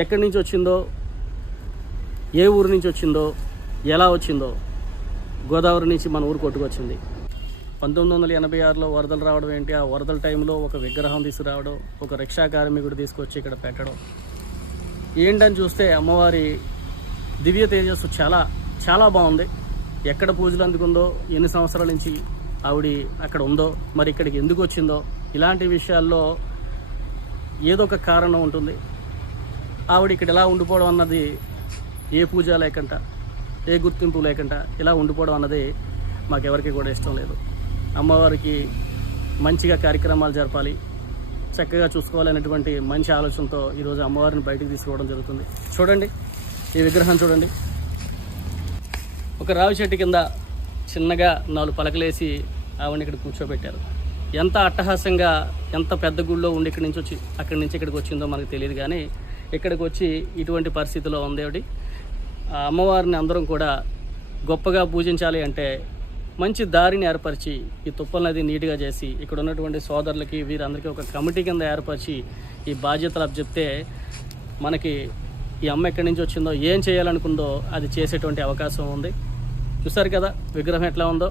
ఎక్కడి నుంచి వచ్చిందో, ఏ ఊరు నుంచి వచ్చిందో, ఎలా వచ్చిందో, గోదావరి నుంచి మన ఊరు కొట్టుకొచ్చింది. 1986లో వరదలు రావడం ఏంటి, ఆ వరదల టైంలో ఒక విగ్రహం తీసుకురావడం, ఒక రిక్షా కార్మికుడు తీసుకొచ్చి ఇక్కడ పెట్టడం ఏంటని చూస్తే అమ్మవారి దివ్య తేజస్సు చాలా చాలా బాగుంది. ఎక్కడ పూజలు అందుకుందో, ఎన్ని సంవత్సరాల నుంచి ఆవిడ అక్కడ ఉందో, మరి ఇక్కడికి ఎందుకు వచ్చిందో, ఇలాంటి విషయాల్లో ఏదో ఒక కారణం ఉంటుంది. ఆవిడ ఇక్కడ ఇలా ఉండిపోవడం అన్నది ఏ పూజ లేకుండా, ఏ గుర్తింపు లేకుండా ఇలా ఉండిపోవడం అన్నది మాకెవరికి కూడా ఇష్టం లేదు. అమ్మవారికి మంచిగా కార్యక్రమాలు జరపాలి, చక్కగా చూసుకోవాలనేటువంటి మంచి ఆలోచనతో ఈరోజు అమ్మవారిని బయటికి తీసుకోవడం జరుగుతుంది. చూడండి, ఈ విగ్రహం చూడండి. ఒక రావి చెట్టు కింద చిన్నగా 4 పలకలేసి ఆవిడని ఇక్కడ కూర్చోబెట్టారు. ఎంత అట్టహాసంగా, ఎంత పెద్ద గుళ్ళో ఉండి అక్కడి నుంచి ఇక్కడికి వచ్చిందో మనకు తెలియదు. కానీ ఇక్కడికి వచ్చి ఇటువంటి పరిస్థితిలో ఉంది. ఆ అమ్మవారిని అందరం కూడా గొప్పగా పూజించాలి అంటే మంచి దారిని ఏర్పరిచి, ఈ తుప్పల నది నీట్గా చేసి, ఇక్కడ ఉన్నటువంటి సోదరులకి వీరందరికీ ఒక కమిటీ కింద ఏర్పరిచి ఈ బాధ్యతలు అప్పచెప్తే మనకి ఈ అమ్మ ఎక్కడి నుంచి వచ్చిందో, ఏం చేయాలనుకుందో అది చేసేటువంటి అవకాశం ఉంది. చూసారు కదా విగ్రహం ఎట్లా ఉందో.